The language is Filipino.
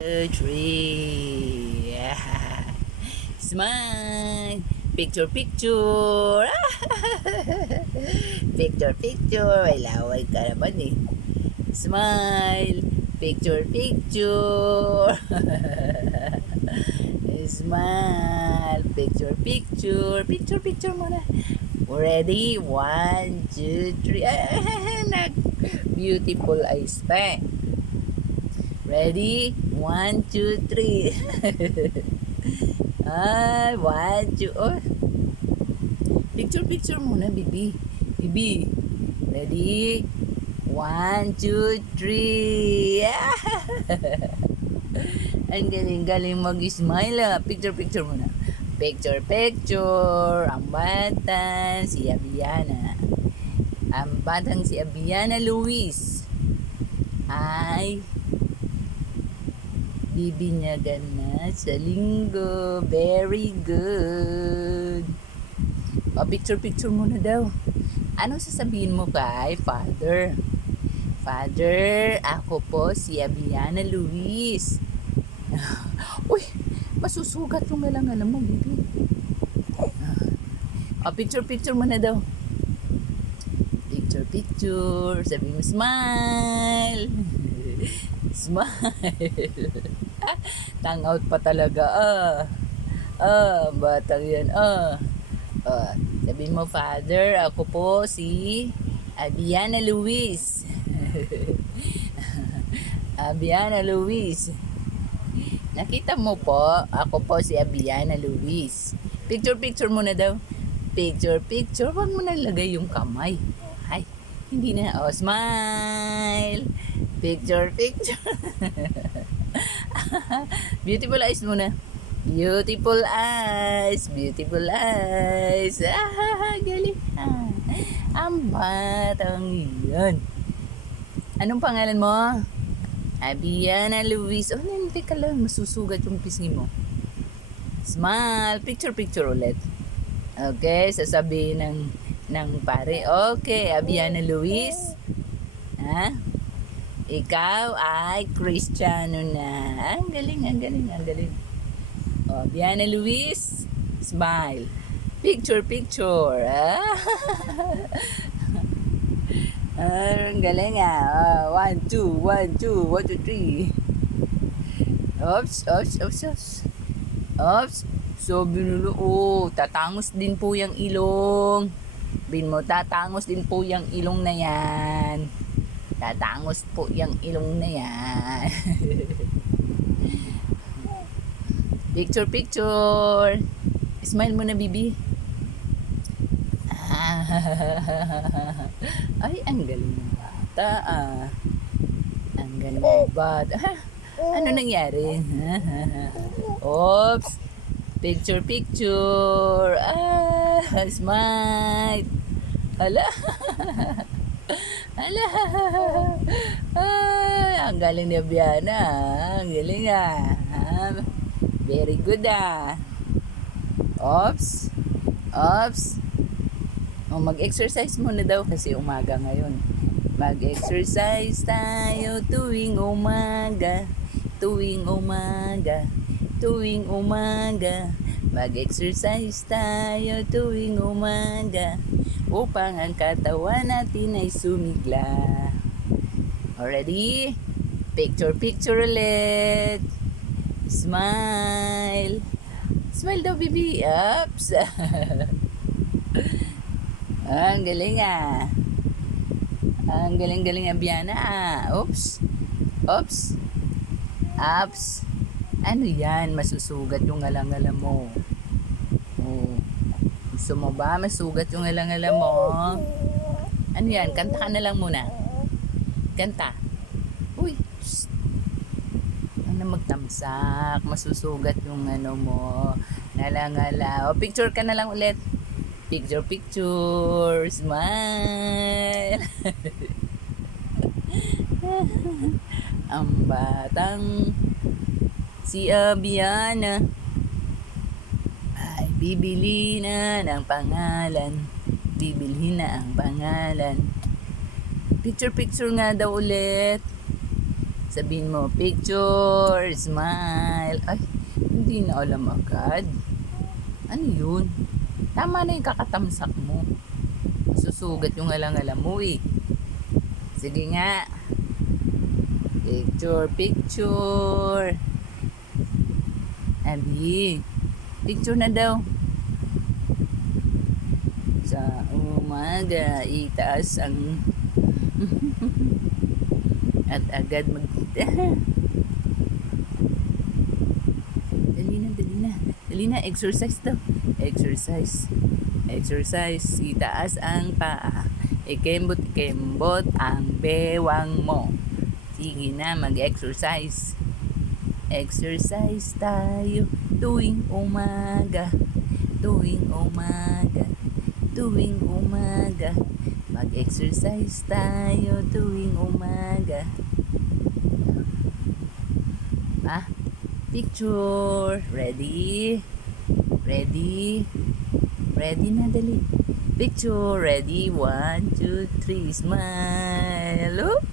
Three. Smile. Picture, picture. Picture, picture. May laway ka naman eh. Smile. Picture, picture. Smile. Picture, picture. Picture, picture muna. Ready? 1, 2, 3. Beautiful eyes pa. Ready? 1, 2, 3. Ay, 1, 2. Oh. Picture, picture muna, bibi. Bibi. Ready? 1, 2, 3. Ang galing-galing mag-smile. Picture, picture muna. Picture, picture. Ang batang si Abiana. Ang batang si Abiana Luis ay bibinyagan na sa linggo. Very good. O, picture muna daw. Ano sasabihin mo kay Father? Father, ako po si Abiana Luis. Uy, masusugat yung ngalang-ngalang mo, baby. O, picture muna daw. Picture. Sabi mo, smile. Smile. Tang out pa talaga. Batang yan. Sabihin mo, Father, ako po si Abiana Luis. Abiana Luis. Nakita mo po, ako po si Abiana Luis. Picture muna daw. Picture. Huwag mo nang lagay yung kamay. Ay, hindi na. Oh, smile. Picture. Beautiful eyes muna. Beautiful eyes. Galing. Ang batang yan. Anong pangalan mo? Abiana Luis. Oh, hindi ka lang. Masusugat yung pisngi mo. Smile. Picture ulit. Okay, sasabihin ng pare. Okay, Abiana Luis. Ha? Ikaw ay Kristiyano na. Ang galing. O, Abiana Luis, smile. Picture. Ang galing ah. 1, 2, 1, 2, 3. Oops. So, binulo. Oh, tatangos din po yung ilong. Tatangos din po yung ilong na yan. Tatangos po yung ilong na yan. Picture. Smile mo na, bibi. Ay, ang galing ng bata. Ang galing ng bata. Ano nangyari? Oops. Picture. Smile. Hala. Ay, ang galing ni Abiana. Ang galing Very good Oops. O, mag-exercise muna daw kasi umaga ngayon. Mag-exercise tayo tuwing umaga. Mag-exercise tayo tuwing umaga upang ang katawan natin ay sumigla. Already? Picture ulit. Smile daw, bibi. Ups. Ang galing Ang galing Abiana Oops. Ano yan? Masusugat yung ngalang-ngalang mo. Oh. Gusto mo ba masugat yung ngalang-ngalang mo? Ano yan? Kanta ka na lang muna. Kanta. Uy. Shh. Ano magtamsak? Masusugat yung ano mo. Nalangala. O, picture ka na lang ulit. Picture. Smile. Ang batang si Abiana ay bibili na ng pangalan. Bibilhin na ang pangalan. Picture nga daw ulit. Sabihin mo, picture, smile. Ay, hindi na alam agad. Ano yun? Tama na yung kakatamsak mo. Susugat yung alang-alam mo eh. Sige nga. Picture, picture. Abi, picture na daw. Sa umaga, itaas ang at agad magkita. Dali na, dali na. Dali na, exercise daw. Exercise. Exercise. Itaas ang paa. Ikembot-kembot ang bewang mo. Sige na, mag-exercise. Exercise tayo tuwing umaga. Tuwing umaga. Tuwing umaga. Mag-exercise tayo tuwing umaga. Ah, picture. Ready? Ready? Ready na, dali. Picture. Ready? 1, 2, 3. Smile. Oop.